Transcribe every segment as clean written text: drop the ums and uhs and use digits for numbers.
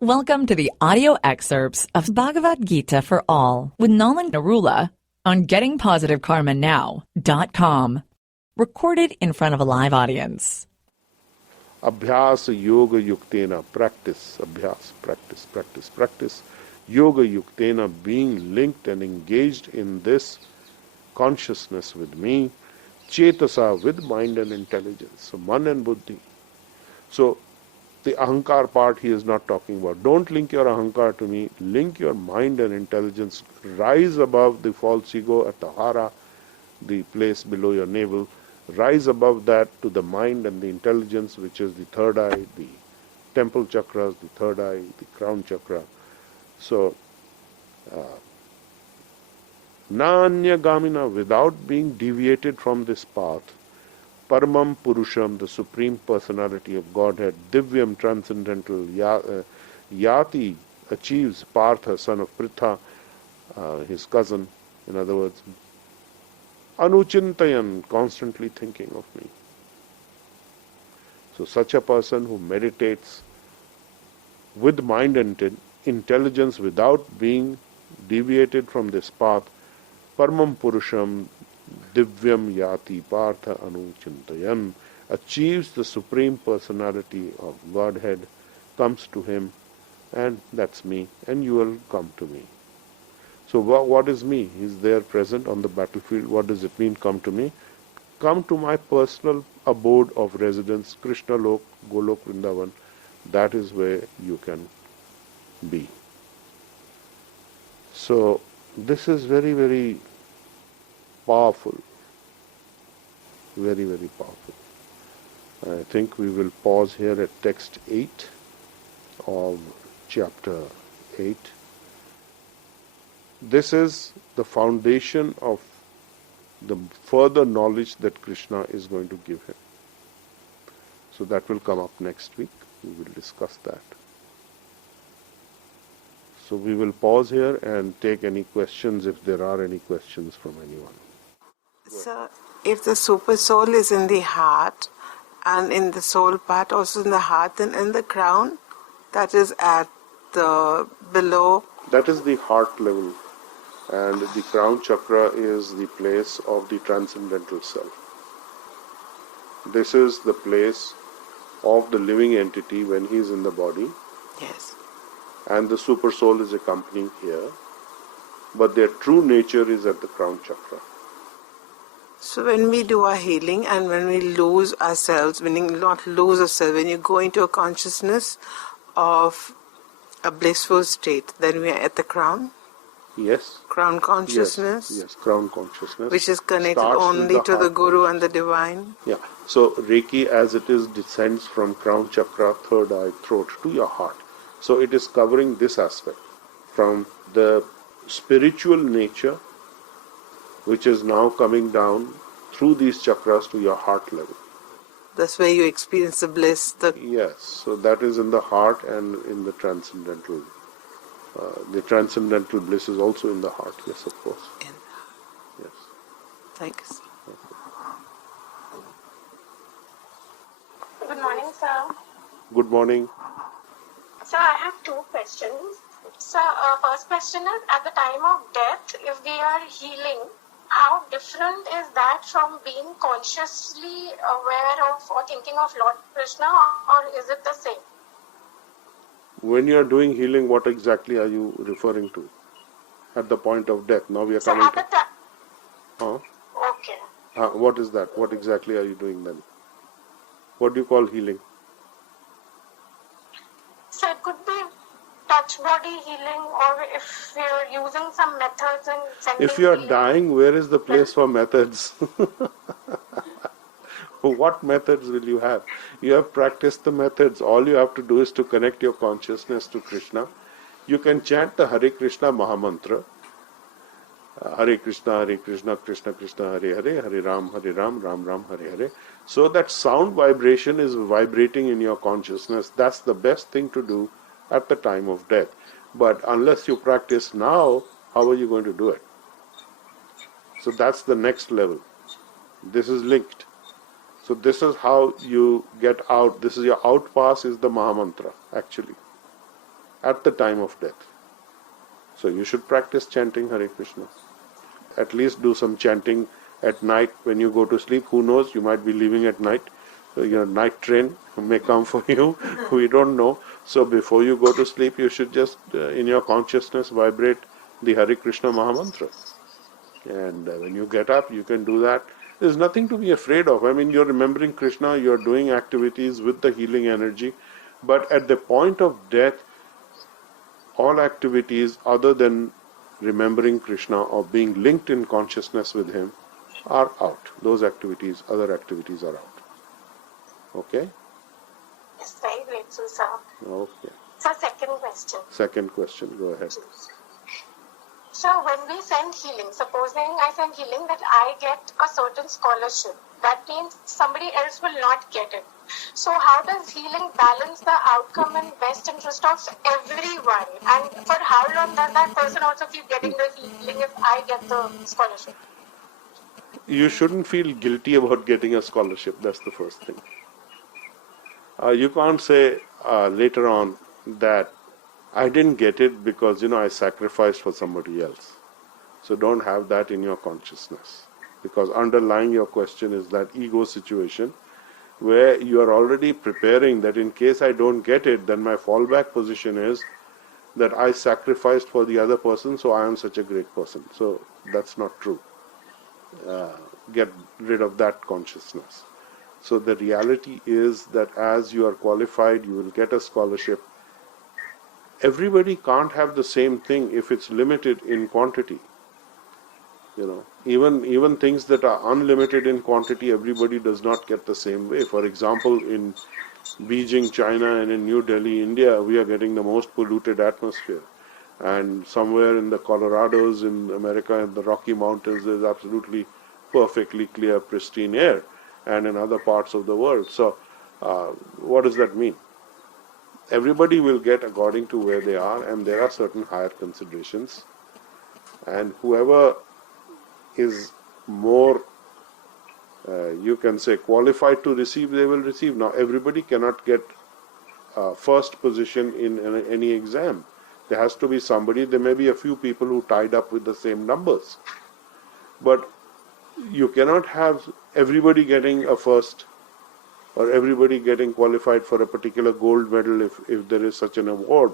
Welcome to the audio excerpts of Bhagavad Gita for All with Nolan Narula on GettingPositiveKarmaNow.com. Recorded in front of a live audience. Abhyas yoga yuktena, practice, abhyas, practice. Yoga yuktena, being linked and engaged in this consciousness with me, chetasa, with mind and intelligence, so man and buddhi. So the ahankar part he is not talking about. Don't link your ahankar to me, link your mind and intelligence, rise above the false ego at the hara, the place below your navel, rise above that to the mind and the intelligence, which is the third eye, the temple chakras, the third eye, the crown chakra. So, Nanya Gamina, without being deviated from this path, Paramam Purusham, the Supreme Personality of Godhead, Divyam, transcendental, Yati, achieves Partha, son of Pritha, his cousin, in other words, Anuchintayan, constantly thinking of me. So such a person who meditates with mind and intelligence without being deviated from this path, Paramam Purusham, Divyam Yati Partha Anuchintayan, achieves the Supreme Personality of Godhead, comes to him, and that's me, and you will come to me. So what is me? He's there present on the battlefield. What does it mean, come to me? Come to my personal abode of residence, Krishna Lok, Golok Vrindavan. That is where you can be. So this is very, very powerful. Very, very powerful. I think we will pause here at text 8 of chapter 8. This is the foundation of the further knowledge that Krishna is going to give him. So that will come up next week. We will discuss that. So we will pause here and take any questions if there are any questions from anyone. So, if the super soul is in the heart and in the soul part also in the heart and in the crown, that is at the below. That is the heart level, and the crown chakra is the place of the transcendental self. This is the place of the living entity when he is in the body. Yes. And the super soul is accompanying here, but their true nature is at the crown chakra. So when we do our healing and when we lose ourselves, meaning not lose ourselves, when you go into a consciousness of a blissful state, then we are at the crown? Yes. Crown consciousness? Yes, crown consciousness. Which is connected Starts only to the heart. Guru and the Divine? Yeah. So Reiki as it is descends from crown chakra, third eye, throat to your heart. So it is covering this aspect from the spiritual nature, which is now coming down through these chakras to your heart level. That's where you experience the bliss. Yes, so that is in the heart and in the transcendental. The transcendental bliss is also in the heart, yes, of course. Yes. Thank you. Good morning, sir. Good morning. Sir, I have two questions. Sir, first question is, at the time of death, if we are healing, how different is that from being consciously aware of or thinking of Lord Krishna, or is it the same? When you are doing healing, what exactly are you referring to? At the point of death. Now we are coming at to... the time. Okay. Okay. What is that? What exactly are you doing then? What do you call healing? So it could be touch body healing, or if you're using some methods in sending. If you are healing, dying, where is the place for methods? What methods will you have? You have practiced the methods. All you have to do is to connect your consciousness to Krishna. You can chant the Hare Krishna Mahamantra. Hare Krishna, Krishna Krishna, Hare Hare, Hare Ram, Ram Ram, Hare Hare. So that sound vibration is vibrating in your consciousness. That's the best thing to do at the time of death. But unless you practice now, how are you going to do it? So that's the next level. This is linked. So this is how you get out. This is your out pass is the Mahamantra, actually. at the time of death. So you should practice chanting Hare Krishna. At least do some chanting at night when you go to sleep. Who knows, you might be leaving at night. So your night train may come for you. We don't know. So before you go to sleep, you should just, in your consciousness, vibrate the Hare Krishna Mahamantra. And when you get up, you can do that. There's nothing to be afraid of. I mean, you're remembering Krishna, you're doing activities with the healing energy. But at the point of death, all activities other than remembering Krishna or being linked in consciousness with him are out. Those activities, other activities are out. Okay? Yes, very grateful, sir. Okay. So, second question. Second question, go ahead. So, when we send healing, supposing I send healing that I get a certain scholarship, that means somebody else will not get it. So, how does healing balance the outcome and best interest of everyone? And for how long does that person also keep getting the healing if I get the scholarship? You shouldn't feel guilty about getting a scholarship. That's the first thing. You can't say later on that I didn't get it because, I sacrificed for somebody else. So don't have that in your consciousness. Because underlying your question is that ego situation where you are already preparing that in case I don't get it, then my fallback position is that I sacrificed for the other person, so I am such a great person. So that's not true. Get rid of that consciousness. So the reality is that as you are qualified, you will get a scholarship. Everybody can't have the same thing if it's limited in quantity. Even things that are unlimited in quantity, everybody does not get the same way. For example, in Beijing, China, and in New Delhi, India, we are getting the most polluted atmosphere. And somewhere in the Colorados, in America, in the Rocky Mountains, there's absolutely perfectly clear, pristine air, and in other parts of the world. So, what does that mean? Everybody will get according to where they are, and there are certain higher considerations. And whoever is more, you can say, qualified to receive, they will receive. Now, everybody cannot get first position in any exam. There has to be somebody, there may be a few people who tied up with the same numbers. But you cannot have everybody getting a first or everybody getting qualified for a particular gold medal if there is such an award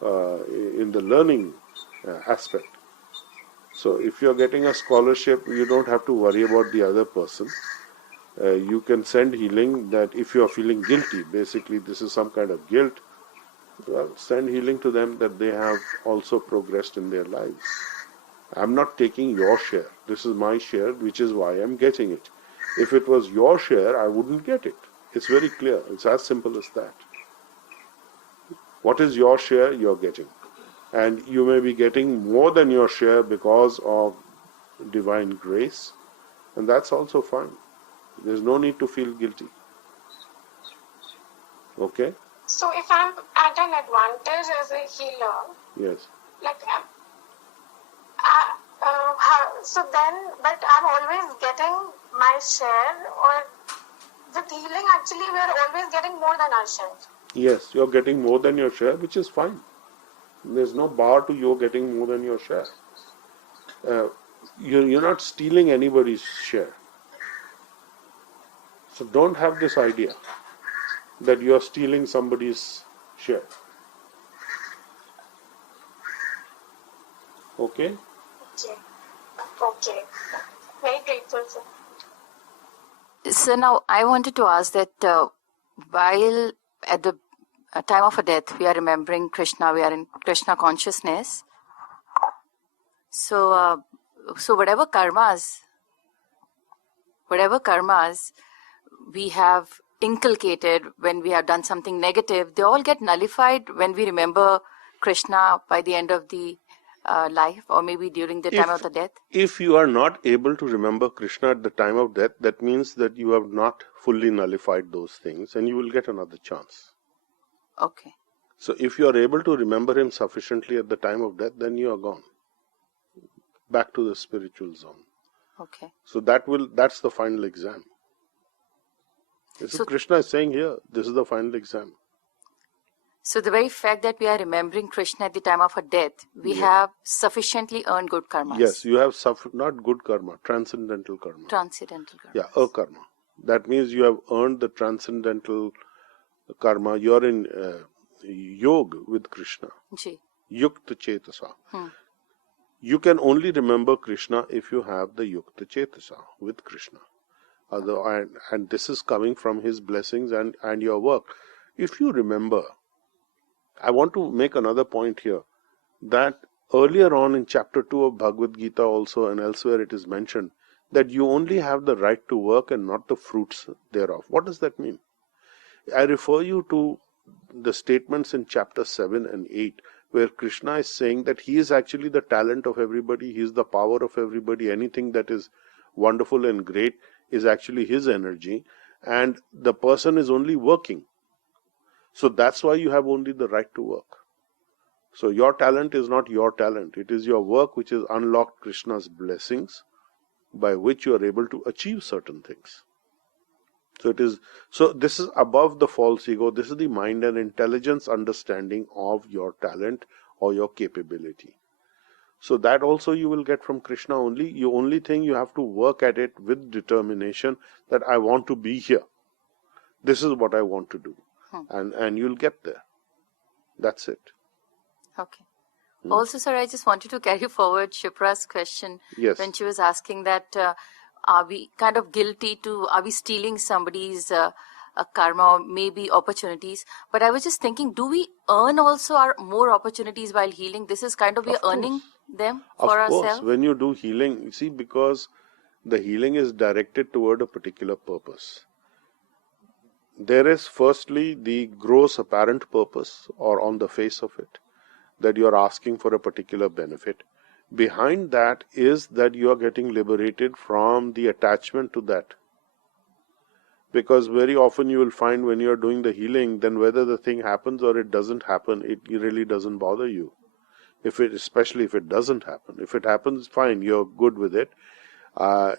in the learning aspect. So if you're getting a scholarship, you don't have to worry about the other person. You can send healing that if you're feeling guilty, basically this is some kind of guilt, well, send healing to them that they have also progressed in their lives. I'm not taking your share. This is my share, which is why I'm getting it. If it was your share, I wouldn't get it. It's very clear. It's as simple as that. What is your share, you're getting. And you may be getting more than your share because of divine grace. And that's also fine. There's no need to feel guilty. Okay? So if I'm at an advantage as a healer, yes. Like, so then, but I'm always getting my share, or with healing actually we are always getting more than our share. Yes, you're getting more than your share, which is fine. There's no bar to you getting more than your share. You're not stealing anybody's share. So don't have this idea that you're stealing somebody's share. Okay? Okay. Very grateful, sir. So now I wanted to ask that while at the time of a death, we are remembering Krishna, we are in Krishna consciousness. So whatever karmas we have inculcated when we have done something negative, they all get nullified when we remember Krishna by the end of the life, or maybe during the time of the death? If you are not able to remember Krishna at the time of death, that means that you have not fully nullified those things and you will get another chance. Okay. So if you are able to remember him sufficiently at the time of death, then you are gone. Back to the spiritual zone. Okay. So that's the final exam. This is Krishna is saying here, this is the final exam. So the very fact that we are remembering Krishna at the time of our death, we have sufficiently earned good karmas. Yes, you have not good karma, transcendental karma. Transcendental karma. Yeah, akarma. That means you have earned the transcendental karma. You're in yoga with Krishna. Ji. Yukta chetasa. You can only remember Krishna if you have the yukta chetasa with Krishna. And this is coming from his blessings and your work. If you remember, I want to make another point here, that earlier on in chapter 2 of Bhagavad Gita also and elsewhere it is mentioned that you only have the right to work and not the fruits thereof. What does that mean? I refer you to the statements in chapter 7 and 8 where Krishna is saying that he is actually the talent of everybody, he is the power of everybody, anything that is wonderful and great is actually his energy, and the person is only working. So that's why you have only the right to work. So your talent is not your talent. It is your work which has unlocked Krishna's blessings by which you are able to achieve certain things. So this is above the false ego. This is the mind and intelligence understanding of your talent or your capability. So that also you will get from Krishna only. The only thing you have to work at it with determination that I want to be here. This is what I want to do. And you'll get there. That's it. Okay. Also, sir, I just wanted to carry forward Shipra's question when she was asking that are we kind of guilty are we stealing somebody's karma or maybe opportunities? But I was just thinking, do we earn also more opportunities while healing? This is kind of we are earning them for ourselves? Of course, when you do healing, you see, because the healing is directed toward a particular purpose. There is firstly the gross apparent purpose or on the face of it that you are asking for a particular benefit. Behind that is that you are getting liberated from the attachment to that. Because very often you will find when you are doing the healing, then whether the thing happens or it doesn't happen, it really doesn't bother you. Especially if it doesn't happen. If it happens, fine, you're good with it.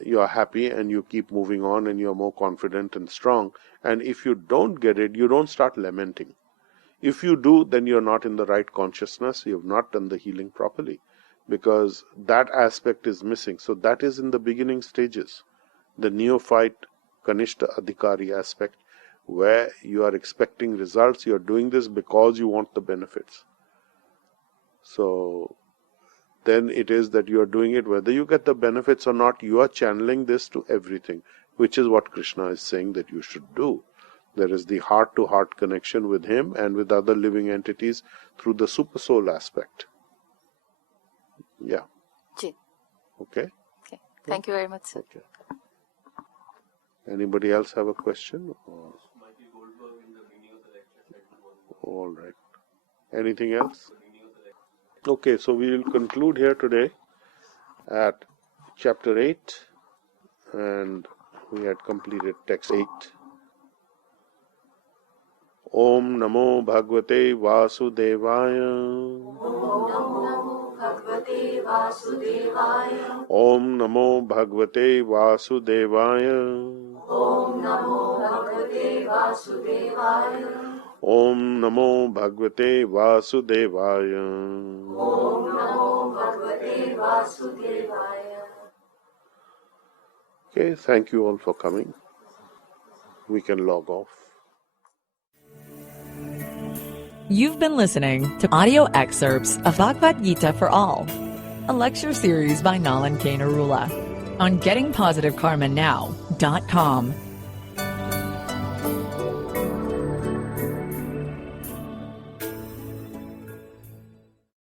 You're happy and you keep moving on and you're more confident and strong. And if you don't get it, you don't start lamenting. If you do, then you're not in the right consciousness. You have not done the healing properly because that aspect is missing. So that is in the beginning stages. The neophyte Kanishta Adhikari aspect where you are expecting results. You're doing this because you want the benefits. So then it is that you are doing it whether you get the benefits or not. You are channeling this to everything, which is what Krishna is saying that you should do. There is the heart-to-heart connection with him and with other living entities through the super soul aspect. Yeah. Ji. Okay. Okay. Thank you very much, sir. Okay. Anybody else have a question? All right. Anything else? Okay, so we will conclude here today at chapter 8 and we had completed text 8. Om Namo Bhagavate Vasudevaya. Om Namo Bhagavate Vasudevaya. Om Namo Bhagavate Vasudevaya. Om Namo Bhagavate Vasudevaya. Om Namo Bhagavate Vasudevaya. Okay, thank you all for coming. We can log off. You've been listening to audio excerpts of Bhagavad Gita for All, a lecture series by Nalan K. Narula on GettingPositiveKarmaNow.com.